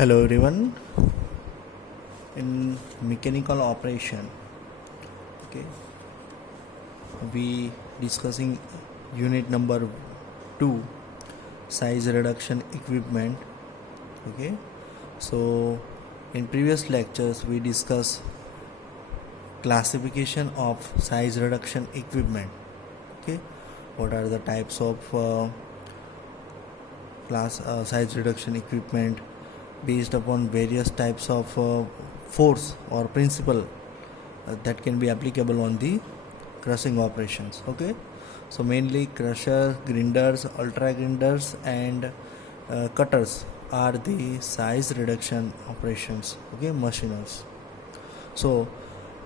Hello everyone. In mechanical operation, okay, we discussing unit number 2, size reduction equipment. Okay, so in previous lectures we discussed classification of size reduction equipment. Okay, what are the types of size reduction equipment based upon various types of force or principle that can be applicable on the crushing operations. Okay, so mainly crushers, grinders, ultra grinders and cutters are the size reduction operations, okay, machiners. So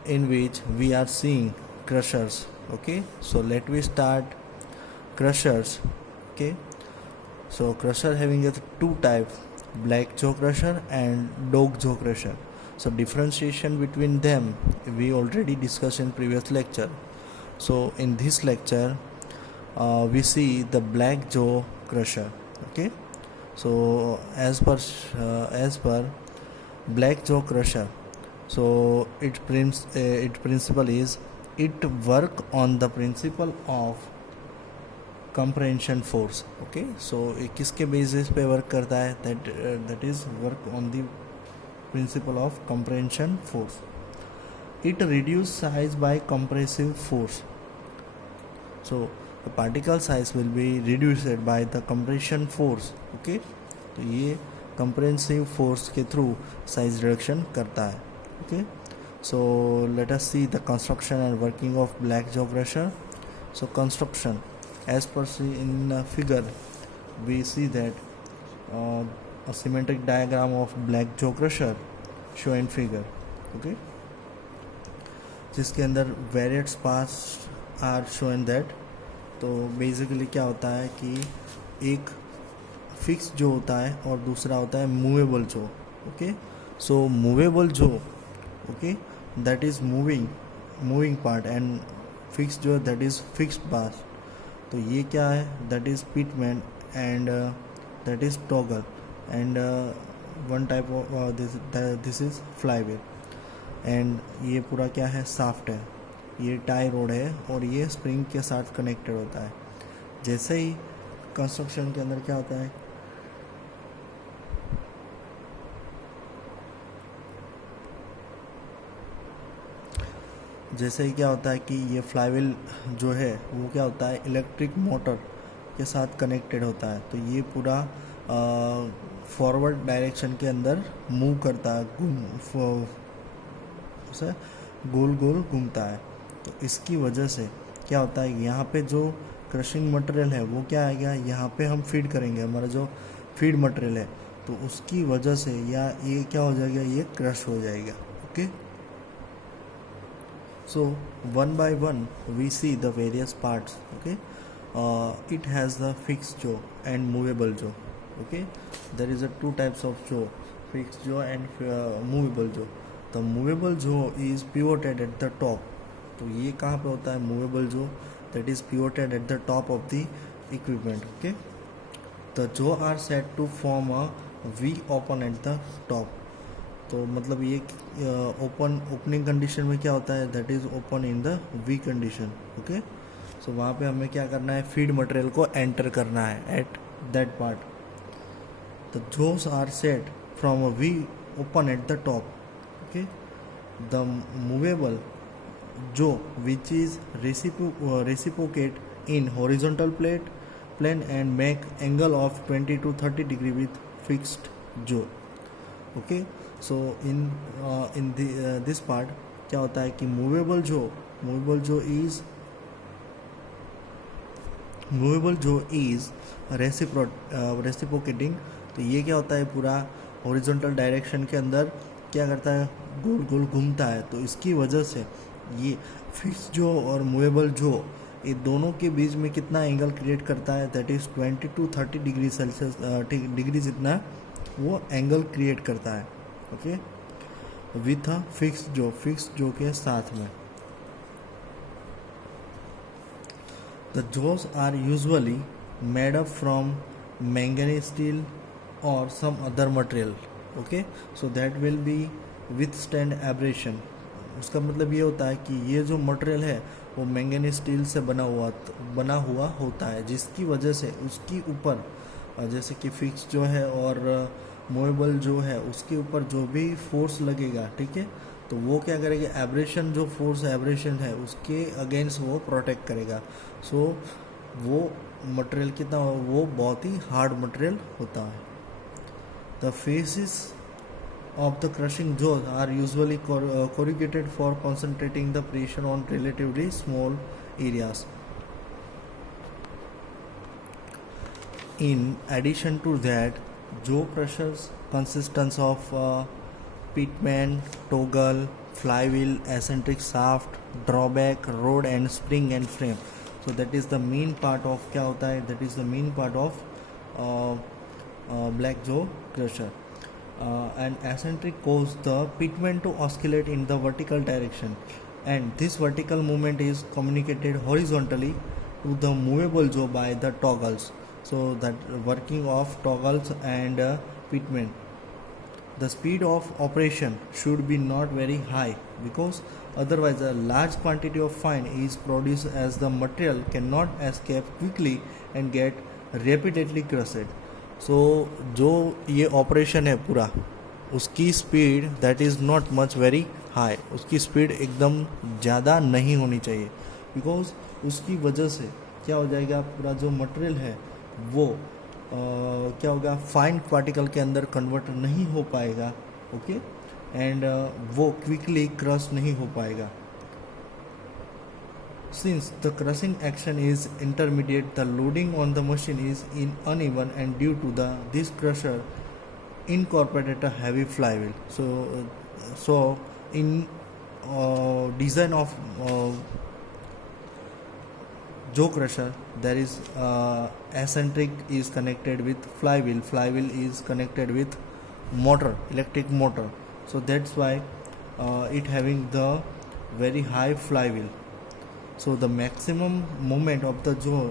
in which we are seeing crushers. Okay, so let me start crushers. Okay, so crusher having a two types, black jaw crusher and dog jaw crusher. So differentiation between them we already discussed in previous lecture. So in this lecture we see the black jaw crusher. Okay, so as per black jaw crusher, so its principle is it work on the principle of comprehension force. Okay, so ये किसके basis पे work करता है? that is work on the principle of comprehension force. It reduce size by compressive force. So the particle size will be reduced by the compression force. Okay, तो ये comprehensive force के through size reduction करता है. Okay, so let us see the construction and working of black jaw crusher. So construction, as per see in figure, we see that a symmetric diagram of black jaw crusher shown in figure. Okay, जिसके अंदर various parts are shown that. तो basically क्या होता है कि एक fix जो होता है और दूसरा होता है मूवेबल जो. ओके, सो मूवेबल जो, okay, that is moving part and fix जो दैट इज फिक्स्ड पार्ट. तो ये क्या है? That is Pitman and that is toggle and one type of this is flywheel. And ये पूरा क्या है? साफ्ट है. ये टाई रोड है और ये स्प्रिंग के साथ कनेक्टेड होता है. जैसे ही कंस्ट्रक्शन के अंदर क्या होता है, जैसे ही क्या होता है कि ये फ्लाईव्हील जो है वो क्या होता है, इलेक्ट्रिक मोटर के साथ कनेक्टेड होता है. तो ये पूरा फॉरवर्ड डायरेक्शन के अंदर मूव करता है, गोल गोल घूमता है. तो इसकी वजह से क्या होता है, यहाँ पे जो क्रशिंग मटेरियल है वो क्या आएगा, यहाँ पे हम फीड करेंगे हमारा जो फीड मटेरियल है, तो उसकी वजह से या ये क्या हो जाएगा, ये क्रश हो जाएगा. Okay, so one by one we see the various parts. Okay, it has the fixed jaw and movable jaw. Okay, there is a two types of jaw, fixed jaw and movable jaw. The movable jaw is pivoted at the top. तो ये कहाँ पे होता है movable jaw? That is pivoted at the top of the equipment. Okay, the jaw are set to form a V open at the top. तो मतलब ये opening condition में क्या होता है, that is open in the V condition. Okay, so वहाँ पे हमें क्या करना है, फीड मटेरियल को एंटर करना है at that part. The jaws are set from a V open at the top. Okay, the movable जो which is reciprocate in horizontal plane and make angle of 20 to 30 degree with fixed jaw. Okay, so in this part क्या होता है कि movable जो is reciprocating. तो ये क्या होता है, पूरा हॉरिजॉन्टल डायरेक्शन के अंदर क्या करता है, गोल गोल घूमता है. तो इसकी वजह से ये फिक्स जो और मूवेबल जो, ये दोनों के बीच में कितना एंगल क्रिएट करता है, that is 20 to 30 degree Celsius degree जितना वो एंगल क्रिएट करता है. ओके, विथ अ फिक्स जो के साथ में. The jaws are usually made up from manganese steel or some other material. Okay, so that will be withstand abrasion. उसका मतलब ये होता है कि ये जो मटेरियल है वो मैंगनीज स्टील से बना हुआ होता है, जिसकी वजह से उसकी ऊपर जैसे कि फिक्स जो है और मूवेबल जो है उसके ऊपर जो भी फोर्स लगेगा, ठीक है, तो वो क्या करेगा, एब्रेशन जो फोर्स एब्रेशन है उसके अगेंस्ट वो प्रोटेक्ट करेगा। सो वो मटेरियल कितना, वो बहुत ही हार्ड मटेरियल होता है। The faces of the crushing jaws are usually corrugated for concentrating the pressure on relatively small areas. In addition to that, jaw crushers consist of pitman, toggle, flywheel, eccentric shaft, drawback, rod and spring and frame. So that is the main part of क्या होता है, that is the main part of black jaw crusher. And eccentric cause the pitman to oscillate in the vertical direction, and this vertical movement is communicated horizontally to the movable jaw by the toggles. So that working of toggles and pitman. The speed of operation should be not very high, because otherwise a large quantity of fine is produced as the material cannot escape quickly and get repeatedly crushed. सो जो ये operation है पूरा, उसकी speed that is not much very high, उसकी speed एकदम ज़्यादा नहीं होनी चाहिए, बिकॉज उसकी वजह से क्या हो जाएगा, पूरा जो मटेरियल है वो क्या होगा, फाइन पार्टिकल के अंदर कन्वर्ट नहीं हो पाएगा, ओके, एंड वो क्विकली क्रश नहीं हो पाएगा। Since the crushing action is intermediate, the loading on the machine is uneven, and due to this crusher incorporated a heavy flywheel. So in design of jaw crusher, there is eccentric is connected with flywheel. Flywheel is connected with motor, electric motor. So that's why it having the very high flywheel. So the maximum movement of the jaw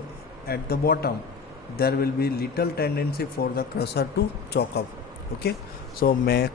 at the bottom, there will be little tendency for the crusher to choke up. Okay, so मैं